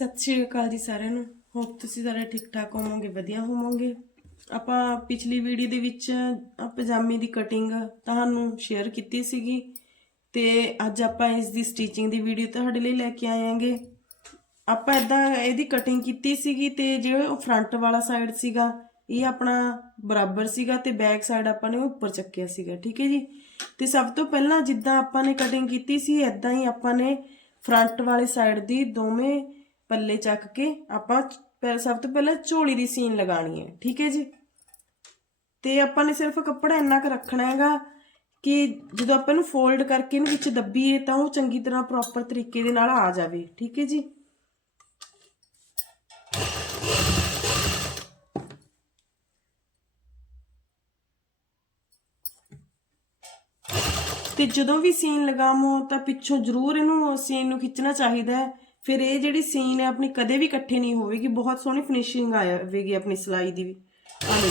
ਸਤਿ ਸ਼੍ਰੀ ਅਕਾਲ ਜੀ ਸਾਰਿਆਂ ਨੂੰ। ਹੋਪ ਤੁਸੀਂ ਸਾਰੇ ਠੀਕ ਠਾਕ ਹੋਵੋਗੇ, ਵਧੀਆ ਹੋਵੋਗੇ। ਆਪਾਂ ਪਿਛਲੀ ਵੀਡੀਓ ਦੇ ਵਿੱਚ ਪਜਾਮੇ ਦੀ ਕਟਿੰਗ ਤੁਹਾਨੂੰ ਸ਼ੇਅਰ ਕੀਤੀ ਸੀਗੀ ਤੇ ਅੱਜ ਆਪਾਂ ਇਸ ਦੀ ਸਟਿਚਿੰਗ ਦੀ ਵੀਡੀਓ ਤੁਹਾਡੇ ਲਈ ਲੈ ਕੇ ਆਏ ਆਂਗੇ ਆਪਾਂ ਇਦਾਂ ਇਹਦੀ ਕਟਿੰਗ ਕੀਤੀ ਸੀਗੀ ਤੇ ਜਿਹੜਾ ਉਹ ਫਰੰਟ ਵਾਲਾ ਸਾਈਡ ਸੀਗਾ, ਇਹ ਆਪਣਾ ਬਰਾਬਰ ਸੀਗਾ ਤੇ ਬੈਕ ਸਾਈਡ ਆਪਾਂ ਨੇ ਉੱਪਰ ਚੱਕਿਆ ਸੀਗਾ, ਠੀਕ ਹੈ ਜੀ? ਤੇ ਸਭ ਤੋਂ ਪਹਿਲਾਂ ਜਿੱਦਾਂ ਆਪਾਂ ਨੇ ਕਟਿੰਗ ਕੀਤੀ ਸੀ ਇਦਾਂ ਹੀ ਆਪਾਂ ਨੇ ਫਰੰਟ ਵਾਲੇ ਸਾਈਡ ਦੀ ਦੋਵੇਂ ਪੱਲੇ ਚੱਕ ਕੇ ਆਪਾਂ ਪਹਿ- ਸਭ ਤੋਂ ਪਹਿਲਾਂ ਝੋਲੀ ਦੀ ਸੀਨ ਲਗਾਣੀ ਹੈ, ਠੀਕ ਹੈ ਜੀ? ਤੇ ਆਪਾਂ ਨੇ ਸਿਰਫ ਕੱਪੜਾ ਇੰਨਾ ਕੁ ਰੱਖਣਾ ਹੈਗਾ ਕਿ ਜਦੋਂ ਆਪਾਂ ਇਹਨੂੰ ਫੋਲਡ ਕਰਕੇ ਇਹਨੂੰ ਵਿੱਚ ਦੱਬੀਏ ਤਾਂ ਉਹ ਚੰਗੀ ਤਰ੍ਹਾਂ ਪ੍ਰੋਪਰ ਤਰੀਕੇ ਦੇ ਨਾਲ ਆ ਜਾਵੇ, ਠੀਕ ਹੈ ਜੀ? ਤੇ ਜਦੋਂ ਵੀ ਸੀਨ ਲਗਾਵੋ ਤਾਂ ਪਿੱਛੋਂ ਜ਼ਰੂਰ ਇਹਨੂੰ ਸੀਨ ਨੂੰ ਖਿੱਚਣਾ ਚਾਹੀਦਾ ਹੈ। ਫਿਰ ਇਹ ਜਿਹੜੀ ਸੀਨ ਹੈ, ਆਪਣੀ ਕਦੇ ਵੀ ਇਕੱਠੇ ਨਹੀਂ ਹੋਵੇਗੀ। ਬਹੁਤ ਸੋਹਣੀ ਫਿਨਿਸ਼ਿੰਗ ਆਵੇਗੀ ਆਪਣੀ ਸਿਲਾਈ ਦੀ ਵੀ। ਆਹ ਲਓ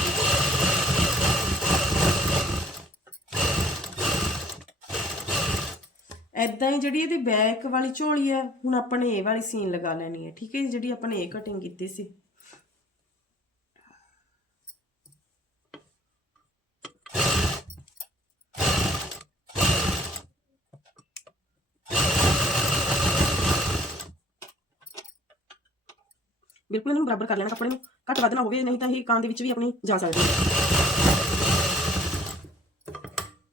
ਐਦਾਂ ਹੀ ਜਿਹੜੀ ਇਹਦੀ ਬੈਕ ਵਾਲੀ ਝੋਲੀ ਹੈ ਹੁਣ ਆਪਾਂ ਨੇ ਇਹ ਵਾਲੀ ਸੀਨ ਲਗਾ ਲੈਣੀ ਹੈ। ਠੀਕ ਹੈ ਜੀ, ਜਿਹੜੀ ਆਪਾਂ ਨੇ ਇਹ ਕਟਿੰਗ ਕੀਤੀ ਸੀ। ਬਿਲਕੁਲ ਇਹਨੂੰ ਬਰਾਬਰ ਕਰ ਲੈਣਾ ਕੱਪੜੇ ਨੂੰ। ਘੱਟ ਵੱਧ ਨਾ ਹੋਵੇ, ਨਹੀਂ ਤਾਂ ਇਹ ਕਾਂ ਦੇ ਵਿੱਚ ਵੀ ਆਪਣੀ ਜਾ ਸਕਦੀ ਹੈ।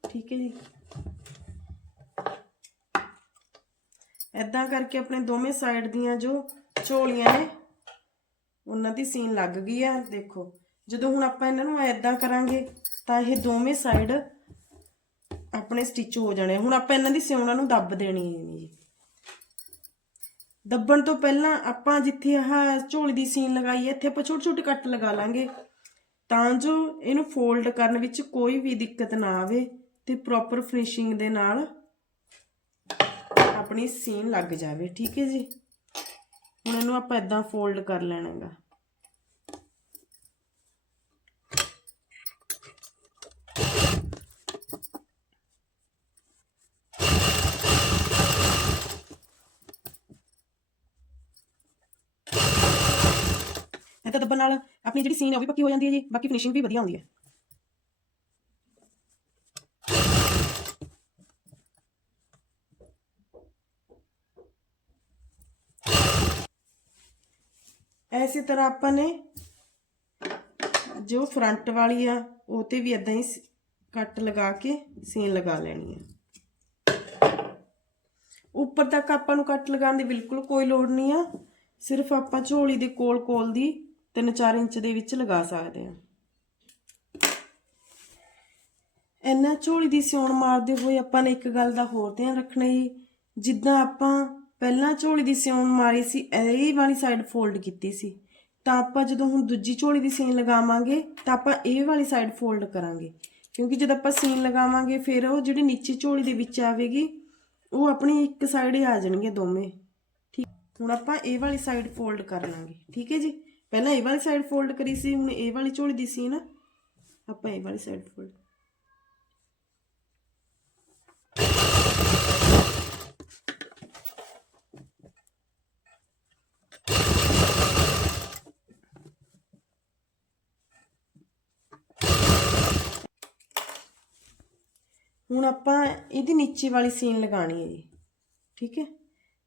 ਠੀਕ ਹੈ ਜੀ। ਐਦਾਂ ਕਰਕੇ ਆਪਣੇ ਦੋਵੇਂ ਸਾਈਡ ਦੀਆਂ ਜੋ ਝੋਲੀਆਂ ਨੇ, ਉਹਨਾਂ ਦੀ ਸੀਨ ਲੱਗ ਗਈ ਆ। ਦੇਖੋ, ਜਦੋਂ ਹੁਣ ਆਪਾਂ ਇਹਨਾਂ ਨੂੰ ਐਦਾਂ ਕਰਾਂਗੇ, ਤਾਂ ਇਹ ਦੋਵੇਂ ਸਾਈਡ ਆਪਣੇ ਸਟਿਚ ਹੋ ਜਾਣੇ ਹੁਣ ਆਪਾਂ ਇਹਨਾਂ ਦੀ ਸਿਉਣਾ ਨੂੰ ਦੱਬ ਦੇਣੀ ਹੈ ਜੀ। ਦੱਬਣ ਤੋਂ ਪਹਿਲਾਂ ਆਪਾਂ ਜਿੱਥੇ ਆਹ ਝੋਲੀ ਦੀ ਸੀਨ ਲਗਾਈ ਹੈ, ਇੱਥੇ ਆਪਾਂ ਛੋਟੇ ਛੋਟੇ ਕੱਟ ਲਗਾ ਲਾਂਗੇ। ਤਾਂ ਜੋ ਇਹਨੂੰ ਫੋਲਡ ਕਰਨ ਵਿੱਚ ਕੋਈ ਵੀ ਦਿੱਕਤ ਨਾ ਆਵੇ ਤੇ ਪ੍ਰੋਪਰ ਫਿਨਿਸ਼ਿੰਗ ਦੇ ਨਾਲ ਆਪਣੀ ਸੀਨ ਲੱਗ ਜਾਵੇ। ਠੀਕ ਹੈ ਜੀ? ਹੁਣ ਇਹਨੂੰ ਆਪਾਂ ਇਦਾਂ ਫੋਲਡ ਕਰ ਲੈਣਾਗਾ ਇਹ ਤਾਂ ਦੱਬਣ ਨਾਲ ਆਪਣੀ ਜਿਹੜੀ ਸੀਨ ਹੈ ਉਹ ਵੀ ਪੱਕੀ ਹੋ ਜਾਂਦੀ ਹੈ ਜੀ, ਬਾਕੀ ਫਿਨਿਸ਼ਿੰਗ ਵੀ ਵਧੀਆ ਆਉਂਦੀ ਹੈ। ਐਸੀ ਤਰ੍ਹਾਂ ਆਪਾਂ ਨੇ ਜੋ ਫਰੰਟ ਵਾਲੀ ਆ, ਉਹ ਤੇ ਵੀ ਇਦਾਂ ਹੀ ਕੱਟ ਲਗਾ ਕੇ ਸੀਨ ਲਗਾ ਲੈਣੀ ਹੈ। ਉੱਪਰ ਤੱਕ ਆਪਾਂ ਨੂੰ ਕੱਟ ਲਗਾਉਣ ਦੀ ਬਿਲਕੁਲ ਕੋਈ ਲੋੜ ਨਹੀਂ ਆ। ਸਿਰਫ ਆਪਾਂ ਝੋਲੀ ਦੇ ਕੋਲ ਕੋਲ ਦੀ 3-4 ਇੰਚ ਦੇ ਵਿੱਚ ਲਗਾ ਸਕਦੇ ਹਾਂ। ਇੰਨਾ ਝੋਲੀ ਦੀ ਸਿਉਣ ਮਾਰਦੇ ਹੋਏ ਆਪਾਂ ਨੇ ਇੱਕ ਗੱਲ ਦਾ ਹੋਰ ਧਿਆਨ ਰੱਖਣਾ ਜੀ ਜਿੱਦਾਂ ਆਪਾਂ ਪਹਿਲਾਂ ਝੋਲੀ ਦੀ ਸਿਉਣ ਮਾਰੀ ਸੀ, ਇਹ ਵਾਲੀ ਸਾਈਡ ਫੋਲਡ ਕੀਤੀ ਸੀ। ਤਾਂ ਆਪਾਂ ਜਦੋਂ ਹੁਣ ਦੂਜੀ ਝੋਲੀ ਦੀ ਸੀਨ ਲਗਾਵਾਂਗੇ, ਤਾਂ ਆਪਾਂ ਇਹ ਵਾਲੀ ਸਾਈਡ ਫੋਲਡ ਕਰਾਂਗੇ। ਕਿਉਂਕਿ ਜਦੋਂ ਆਪਾਂ ਸੀਨ ਲਗਾਵਾਂਗੇ, ਫਿਰ ਉਹ ਜਿਹੜੀ ਨੀਚੇ ਝੋਲੀ ਦੇ ਵਿੱਚ ਆਵੇਗੀ, ਉਹ ਆਪਣੀ ਇੱਕ ਸਾਈਡ ਹੀ ਆ ਜਾਣਗੇ ਦੋਵੇਂ। ਠੀਕ। ਹੁਣ ਆਪਾਂ ਇਹ ਵਾਲੀ ਸਾਈਡ ਫੋਲਡ ਕਰ ਲਾਂਗੇ। ਠੀਕ ਹੈ ਜੀ? ਪਹਿਲਾਂ ਇਹ ਵਾਲੀ ਸਾਈਡ ਫੋਲਡ ਕਰੀ ਸੀ, ਹੁਣ ਇਹ ਵਾਲੀ ਝੋਲੀ ਦੀ ਸੀ ਨਾ। ਆਪਾਂ ਇਹ ਵਾਲੀ ਸਾਈਡ ਫੋਲਡ ਹੁਣ ਆਪਾਂ ਇਹਦੀ ਨੀਚੇ ਵਾਲੀ ਸੀਨ ਲਗਾਣੀ ਹੈ ਜੀ। ਠੀਕ ਹੈ?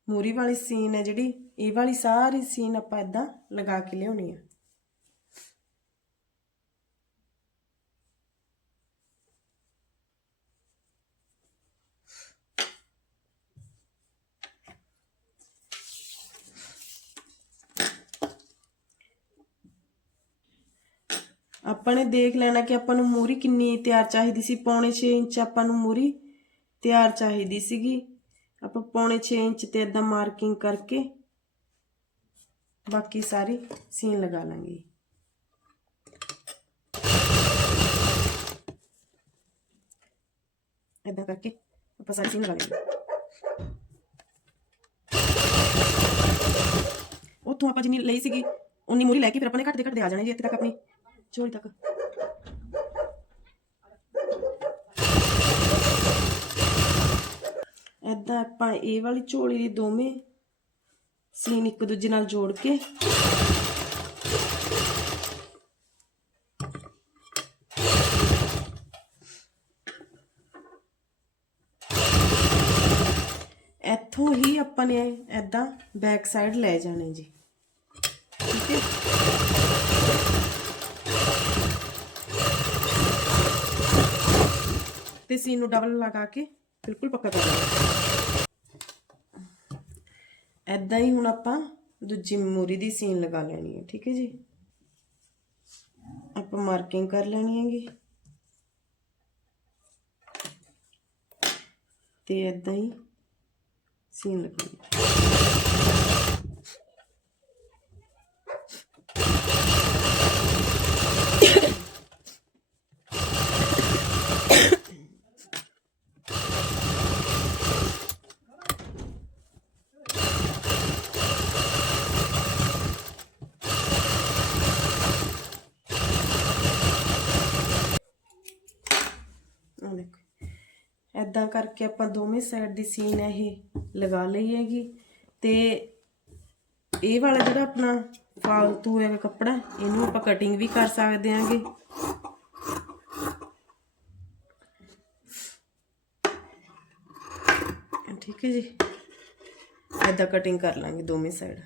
ਮੂਰੀ ਵਾਲੀ ਸੀਨ ਹੈ ਜਿਹੜੀ, ਇਹ ਵਾਲੀ ਸਾਰੀ ਸੀਨ ਆਪਾਂ ਇਦਾਂ ਲਗਾ ਕੇ ਲਿਆਉਣੀ ਹੈ ਆਪਾਂ ਨੇ ਦੇਖ ਲੈਣਾ ਕਿ ਆਪਾਂ ਨੂੰ ਮੂਰੀ ਕਿੰਨੀ ਤਿਆਰ ਚਾਹੀਦੀ ਸੀ, ਪੌਣੇ 6 ਇੰਚ ਆਪਾਂ ਨੂੰ ਮੂਰੀ ਤਿਆਰ ਚਾਹੀਦੀ ਸੀਗੀ। ਆਪਾਂ ਪੌਣੇ 6 ਇੰਚ ਤੇ ਇਦਾਂ ਮਾਰਕਿੰਗ ਕਰਕੇ ਬਾਕੀ ਸਾਰੀ ਸੀਨ ਲਗਾ ਲਾਂਗੇ। ਇਦਾਂ ਕਰਕੇ ਆਪਾਂ ਸਾਰੀ ਸੀਨ ਲਗਾ ਲਾਂਗੇ। ਉੱਥੋਂ ਆਪਾਂ ਜਿੰਨੀ ਲਈ ਸੀਗੀ, ਉਨੀ ਮੂਰੀ ਲੈ ਕੇ ਫਿਰ ਆਪਾਂ ਨੇ ਘੱਟਦੇ ਘੱਟਦੇ ਆ ਜਾਣਾ ਜੀ ਇੱਥੇ ਤੱਕ ਆਪਣੀ। ਝੋਲੀ ਤੱਕ। ਏਦਾਂ ਆਪਾਂ ਇਹ ਵਾਲੀ ਝੋਲੀ ਦੀ ਦੋਵੇਂ ਸੀਨ ਇੱਕ ਦੂਜੇ ਨਾਲ ਜੋੜ ਕੇ ਇੱਥੋਂ ਹੀ ਆਪਾਂ ਨੇ ਐਦਾਂ ਬੈਕ ਸਾਈਡ ਲੈ ਜਾਣੇ ਜੀ। ਠੀਕ ਹੈ? ਤੇ ਸੀਨ ਨੂੰ ਡਬਲ ਲਗਾ ਕੇ ਬਿਲਕੁਲ ਪੱਕਾ ਕਰ ਲੈਣਾ ਐਦਾਂ ਹੀ ਹੁਣ ਆਪਾਂ ਦੂਜੀ ਮੋਰੀ ਦੀ ਸੀਨ ਲਗਾ ਲੈਣੀ ਹੈ, ਠੀਕ ਹੈ ਜੀ? ਆਪਾਂ ਮਾਰਕਿੰਗ ਕਰ ਲੈਣੀ ਹੈਗੀ। ਤੇ ਐਦਾਂ ਹੀ ਸੀਨ ਲਗਾਉਣੀ ਆਹ ਦੇਖੋ ਐਦਾਂ ਕਰਕੇ ਆਪਾਂ ਦੋਵੇਂ ਸਾਈਡ ਦੀ ਸੀਨ ਹੈ ਇਹ ਲਗਾ ਲਈ ਹੈਗੀ। ਤੇ ਇਹ ਵਾਲਾ ਜਿਹੜਾ ਆਪਣਾ ਫਾਲਤੂ ਹੈਗਾ ਕੱਪੜਾ, ਇਹਨੂੰ ਆਪਾਂ ਕਟਿੰਗ ਵੀ ਕਰ ਸਕਦੇ ਆਂਗੇ ਠੀਕ ਹੈ ਜੀ। ਐਦਾਂ ਕਟਿੰਗ ਕਰ ਲਾਂਗੇ ਦੋਵੇਂ ਸਾਈਡ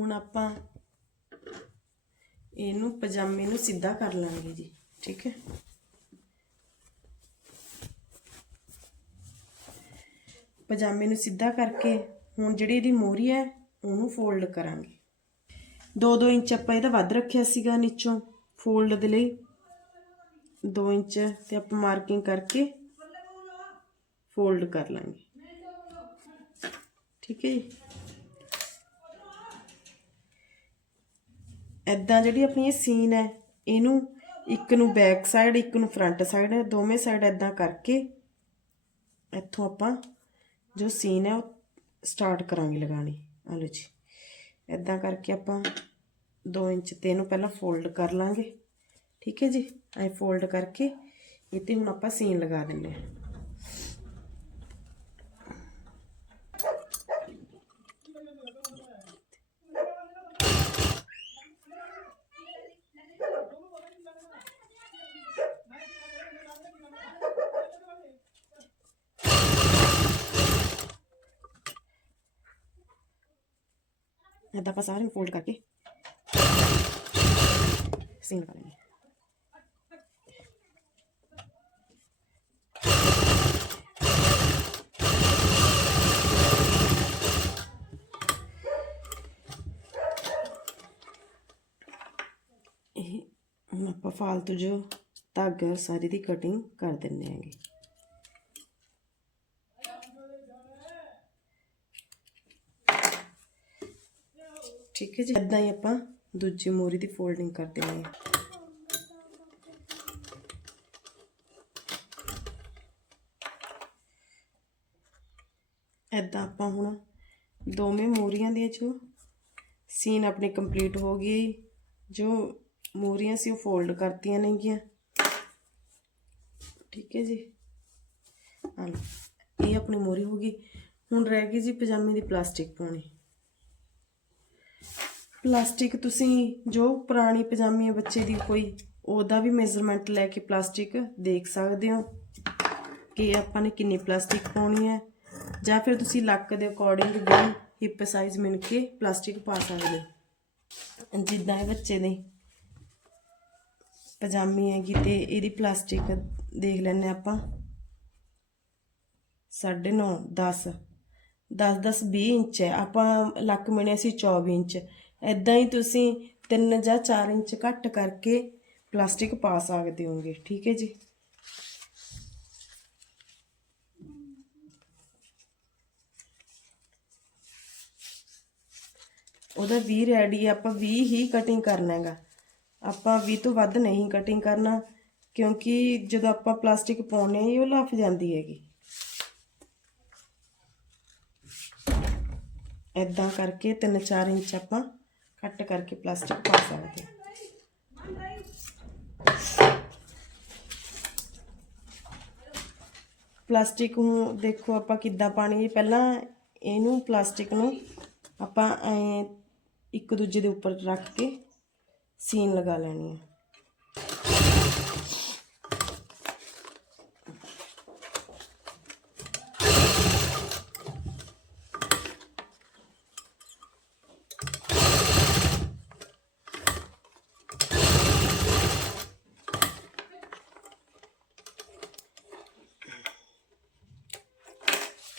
ਹੁਣ ਆਪਾਂ ਇਹਨੂੰ ਪਜਾਮੇ ਨੂੰ ਸਿੱਧਾ ਕਰ ਲਾਂਗੇ ਜੀ, ਠੀਕ ਹੈ? ਪਜਾਮੇ ਨੂੰ ਸਿੱਧਾ ਕਰਕੇ ਹੁਣ ਜਿਹੜੀ ਇਹਦੀ ਮੋਹਰੀ ਹੈ, ਉਹਨੂੰ ਫੋਲਡ ਕਰਾਂਗੇ। 2-2 ਇੰਚ ਆਪਾਂ ਇਹਦਾ ਵੱਧ ਰੱਖਿਆ ਸੀਗਾ ਨੀਚੋਂ ਫੋਲਡ ਦੇ ਲਈ। 2 ਇੰਚ ਤੇ ਆਪਾਂ ਮਾਰਕਿੰਗ ਕਰਕੇ ਫੋਲਡ ਕਰ ਲਾਂਗੇ। ਠੀਕ ਹੈ ਜੀ? ਐਦਾਂ ਜਿਹੜੀ ਆਪਣੀ ਇਹ ਸੀਨ ਹੈ, ਇਹਨੂੰ ਇੱਕ ਨੂੰ ਬੈਕ ਸਾਈਡ ਇੱਕ ਨੂੰ ਫਰੰਟ ਸਾਈਡ ਦੋਵੇਂ ਸਾਈਡ ਐਦਾਂ ਕਰਕੇ ਇੱਥੋਂ ਆਪਾਂ ਜੋ ਸੀਨ ਹੈ ਉਹ ਸਟਾਰਟ ਕਰਾਂਗੇ ਲਗਾਣੀ ਆ ਲਓ ਜੀ। ਐਦਾਂ ਕਰਕੇ ਆਪਾਂ 2 ਇੰਚ ਤੇ ਇਹਨੂੰ ਪਹਿਲਾਂ ਫੋਲਡ ਕਰ ਲਾਂਗੇ। ਠੀਕ ਹੈ ਜੀ? ਐ ਫੋਲਡ ਕਰਕੇ, ਇਹ ਤੇ ਹੁਣ ਆਪਾਂ ਸੀਨ ਲਗਾ ਦਿੰਨੇ ਆ ਐਦਾਂ ਆਪਾਂ ਸਾਰੇ ਨੂੰ ਫੋਲਡ ਕਰਕੇ ਸੀਨ ਲਗਾ ਇਹ ਹੁਣ ਆਪਾਂ ਫਾਲਤੂ ਜੋ ਧਾਗਾ ਸਾਰੀ ਦੀ ਕਟਿੰਗ ਕਰ ਦਿੰਨੇ ਆਂਗੇ ਠੀਕ ਹੈ ਜੀ। ਇਦਾਂ ਹੀ ਆਪਾਂ ਦੂਜੀ ਮੋਰੀ ਦੀ ਫੋਲਡਿੰਗ ਕਰ ਦੇਣੀ ਹੈ। ਇਦਾਂ ਆਪਾਂ ਹੁਣ ਦੋਵੇਂ ਮੋਰੀਆਂ ਦੀਆਂ ਜੋ ਸੀਨ ਆਪਣੀ ਕੰਪਲੀਟ ਹੋ ਗਈ, ਜੋ ਮੋਰੀਆਂ ਸੀ ਉਹ ਫੋਲਡ ਕਰਤੀਆਂ ਨੇਗੀਆਂ। ਠੀਕ ਹੈ ਜੀ। ਹਾਂ ਇਹ ਆਪਣੀ ਮੋਰੀ ਹੋ ਗਈ। ਹੁਣ ਰਹਿ ਗਈ ਜੀ ਪਜਾਮੇ ਦੀ ਪਲਾਸਟਿਕ ਪਾਉਣੀ। ਪਲਾਸਟਿਕ ਤੁਸੀਂ ਜੋ ਪੁਰਾਣੀ ਪਜਾਮੀ ਹੈ ਬੱਚੇ ਦੀ ਕੋਈ, ਉਹਦਾ ਵੀ ਮੇਜਰਮੈਂਟ ਲੈ ਕੇ ਪਲਾਸਟਿਕ ਦੇਖ ਸਕਦੇ ਹੋ ਕਿ ਆਪਾਂ ਨੇ ਕਿੰਨੀ ਪਲਾਸਟਿਕ ਪਾਉਣੀ ਹੈ ਜਾਂ ਫਿਰ ਤੁਸੀਂ ਲੱਕ ਦੇ ਅਕੋਰਡਿੰਗ ਵੀ ਹਿੱਪ ਸਾਈਜ਼ ਮਿਣ ਕੇ ਪਲਾਸਟਿਕ ਪਾ ਸਕਦੇ ਹੋ। ਜਿੱਦਾਂ ਇਹ ਬੱਚੇ ਦੀ ਪਜਾਮੀ ਹੈਗੀ ਤੇ ਇਹਦੀ ਪਲਾਸਟਿਕ ਦੇਖ ਲੈਣੇ ਆਪਾਂ। 9.5 10 10 10 20 ਇੰਚ ਹੈ। ਆਪਾਂ ਲੱਕ ਮਿਣਿਆ ਸੀ 24 ਇੰਚ। ਐਦਾਂ ਹੀ ਤੁਸੀਂ 3 ਜਾਂ 4 ਇੰਚ ਘੱਟ ਕਰਕੇ ਪਲਾਸਟਿਕ ਪਾ ਸਕਦੇ ਹੋਗੇ, ਠੀਕ ਹੈ ਜੀ? ਉਹਦਾ 20 ਰੈਡੀ ਆਪਾਂ 20 ਹੀ ਕਟਿੰਗ ਕਰਨਾ ਹੈਗਾ। ਆਪਾਂ 20 ਤੋਂ ਵੱਧ ਨਹੀਂ ਕਟਿੰਗ ਕਰਨਾ, ਕਿਉਂਕਿ ਜਦੋਂ ਆਪਾਂ ਪਲਾਸਟਿਕ ਪਾਉਨੇ ਆ ਉਹ ਲੱਫ ਜਾਂਦੀ ਹੈਗੀ। ਐਦਾਂ ਕਰਕੇ 3-4 ਇੰਚ ਆਪਾਂ ਕੱਟ ਕਰਕੇ ਪਲਾਸਟਿਕ ਪਾ ਸਕਦੇ ਪਲਾਸਟਿਕ ਨੂੰ ਦੇਖੋ ਆਪਾਂ ਕਿੱਦਾਂ ਪਾਣੀ ਪਹਿਲਾਂ ਇਹਨੂੰ ਪਲਾਸਟਿਕ ਨੂੰ ਆਪਾਂ ਐ ਇੱਕ ਦੂਜੇ ਦੇ ਉੱਪਰ ਰੱਖ ਕੇ ਸੀਨ ਲਗਾ ਲੈਣੀ ਹੈ।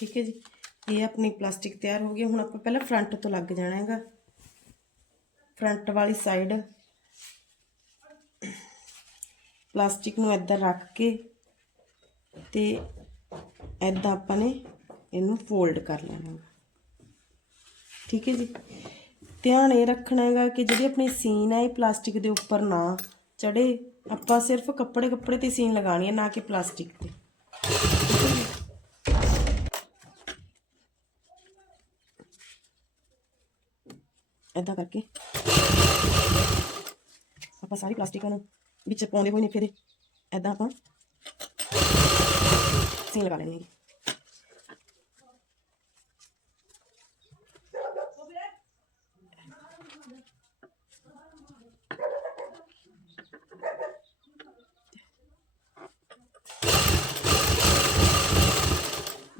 ਠੀਕ ਹੈ ਜੀ। ਇਹ ਆਪਣੀ ਪਲਾਸਟਿਕ ਤਿਆਰ ਹੋ ਗਈ। ਹੁਣ ਆਪਾਂ ਪਹਿਲਾਂ ਫਰੰਟ ਤੋਂ ਲੱਗ ਜਾਣਾ ਹੈਗਾ। ਫਰੰਟ ਵਾਲੀ ਸਾਈਡ ਪਲਾਸਟਿਕ ਨੂੰ ਇੱਧਰ ਰੱਖ ਕੇ ਤੇ ਇੱਦਾਂ ਆਪਾਂ ਨੇ ਇਹਨੂੰ ਫੋਲਡ ਕਰ ਲੈਣਾ ਗਾ। ਠੀਕ ਹੈ ਜੀ। ਧਿਆਨ ਇਹ ਰੱਖਣਾ ਹੈਗਾ ਕਿ ਜਿਹੜੀ ਆਪਣੀ ਸੀਨ ਹੈ, ਇਹ ਪਲਾਸਟਿਕ ਦੇ ਉੱਪਰ ਨਾ ਚੜੇ ਆਪਾਂ ਸਿਰਫ ਕੱਪੜੇ ਕੱਪੜੇ ਤੇ ਸੀਨ ਲਗਾਣੀ ਹੈ, ਨਾ ਕਿ ਪਲਾਸਟਿਕ ਤੇ। ਏਦਾਂ ਕਰਕੇ। ਆਪਾਂ ਸਾਰੀ ਪਲਾਸਟਿਕਾਂ ਨੂੰ ਵਿੱਚ ਪਾਉਂਦੇ ਹੋਏ ਨੇ ਫਿਰ ਏਦਾਂ ਆਪਾਂ ਸੀਨ ਲਗਾ ਲੈਣੀ ਹੈ।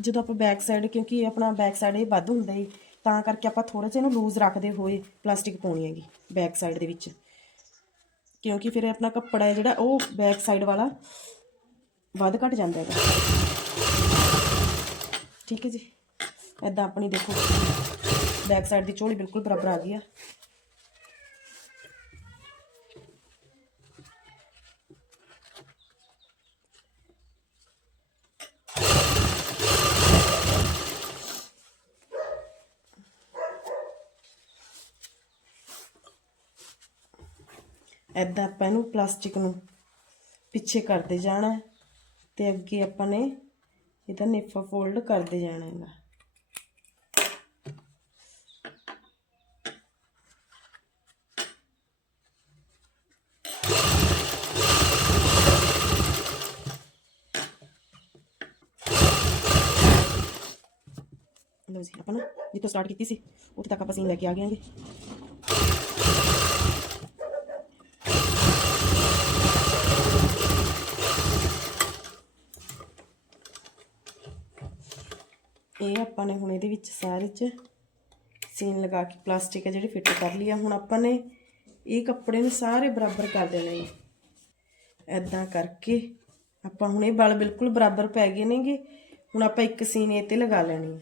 ਜਦੋਂ ਆਪਾਂ ਬੈਕ ਸਾਈਡ ਕਿਉਂਕਿ ਇਹ ਆਪਣਾ ਬੈਕ ਸਾਈਡ ਇਹ ਵੱਧ ਹੁੰਦਾ ਹੈ ਤਾਂ ਕਰਕੇ ਆਪਾਂ ਥੋੜਾ ਜਿਹਾ ਇਹਨੂੰ ਲੂਜ਼ ਰੱਖਦੇ ਹੋਏ ਪਲਾਸਟਿਕ ਪਾਉਣੀ ਹੈਗੀ ਬੈਕ ਸਾਈਡ ਦੇ ਵਿੱਚ। ਕਿਉਂਕਿ ਫਿਰ ਆਪਣਾ ਕੱਪੜਾ ਹੈ ਜਿਹੜਾ ਉਹ ਬੈਕ ਸਾਈਡ ਵਾਲਾ ਵੱਧ ਘਟ ਜਾਂਦਾ ਹੈਗਾ। ਠੀਕ ਹੈ ਜੀ? ਐਦਾਂ ਆਪਣੀ ਦੇਖੋ। ਬੈਕ ਸਾਈਡ ਦੀ ਝੋਲੀ ਬਿਲਕੁਲ ਬਰਾਬਰ ਆ ਗਈ ਆ। ਐਦਾਂ ਆਪਾਂ ਇਹਨੂੰ ਪਲਾਸਟਿਕ ਨੂੰ ਪਿੱਛੇ ਕਰਦੇ ਜਾਣਾ ਤੇ ਅੱਗੇ ਆਪਾਂ ਨੇ ਇਹਦਾ ਨੇਫਾ ਫੋਲਡ ਕਰਦੇ ਜਾਣਾ ਹੈਗਾ। ਲਓ ਜੀ, ਆਪਾਂ ਨਾ ਜਿੱਥੋਂ ਸਟਾਰਟ ਕੀਤੀ ਸੀ, ਉੱਥੇ ਤੱਕ ਆਪਾਂ ਸੀਨ ਲੈ ਕੇ ਆ ਗਏ ਆਂਗੇ ਇਹ ਆਪਾਂ ਨੇ ਹੁਣ ਇਹਦੇ ਵਿੱਚ ਸਾਰੇ 'ਚ ਸੀਨ ਲਗਾ ਕੇ ਪਲਾਸਟਿਕ ਹੈ ਜਿਹੜੀ ਫਿੱਟ ਕਰ ਲਈ ਆ। ਹੁਣ ਆਪਾਂ ਨੇ ਇਹ ਕੱਪੜੇ ਨੂੰ ਸਾਰੇ ਬਰਾਬਰ ਕਰ ਦੇਣੇ ਹੈ ਐਦਾਂ ਕਰਕੇ ਆਪਾਂ ਹੁਣ ਇਹ ਬਲ ਬਿਲਕੁਲ ਬਰਾਬਰ ਪੈ ਗਏ ਨੇਗੇ। ਹੁਣ ਆਪਾਂ ਇੱਕ ਸੀਨ ਇਹ ਤੇ ਲਗਾ ਲੈਣੀ ਆ।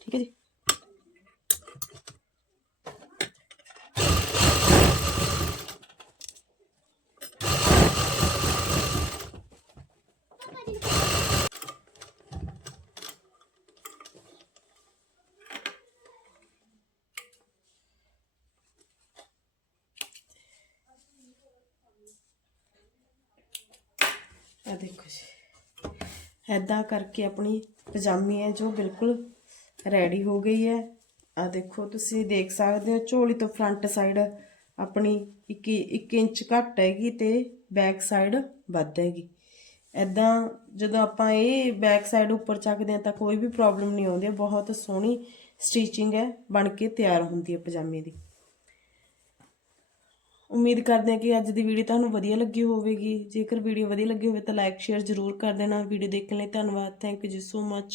ਠੀਕ ਹੈ ਜੀ? ਇਹ ਦੇਖੋ ਜੀ। ਐਦਾਂ ਕਰਕੇ ਆਪਣੀ ਪਜਾਮੀ ਹੈ ਜੋ ਬਿਲਕੁਲ ਰੈਡੀ ਹੋ ਗਈ ਹੈ। ਆ ਦੇਖੋ, ਤੁਸੀਂ ਦੇਖ ਸਕਦੇ ਹੋ, ਝੋਲੀ ਤੋਂ ਫਰੰਟ ਸਾਈਡ ਆਪਣੀ 1 1 ਇੰਚ ਘੱਟ ਹੈਗੀ ਤੇ ਬੈਕ ਸਾਈਡ ਵੱਧ ਹੈਗੀ। ਐਦਾਂ ਜਦੋਂ ਆਪਾਂ ਇਹ ਬੈਕ ਸਾਈਡ ਉੱਪਰ ਚੱਕਦੇ ਹਾਂ ਤਾਂ ਕੋਈ ਵੀ ਪ੍ਰੋਬਲਮ ਨਹੀਂ ਆਉਂਦੀ, ਬਹੁਤ ਸੋਹਣੀ ਸਟਿਚਿੰਗ ਹੈ, ਬਣ ਕੇ ਤਿਆਰ ਹੁੰਦੀ ਹੈ ਪਜਾਮੇ ਦੀ। ਉਮੀਦ ਕਰਦੇ ਹਾਂ ਕਿ ਅੱਜ ਦੀ ਵੀਡੀਓ ਤੁਹਾਨੂੰ ਵਧੀਆ ਲੱਗੀ ਹੋਵੇਗੀ। ਜੇਕਰ ਵੀਡੀਓ ਵਧੀਆ ਲੱਗੀ ਹੋਵੇ ਤਾਂ ਲਾਈਕ ਸ਼ੇਅਰ ਜ਼ਰੂਰ ਕਰ ਦੇਣਾ। ਵੀਡੀਓ ਦੇਖਣ ਲਈ ਧੰਨਵਾਦ। Thank you so much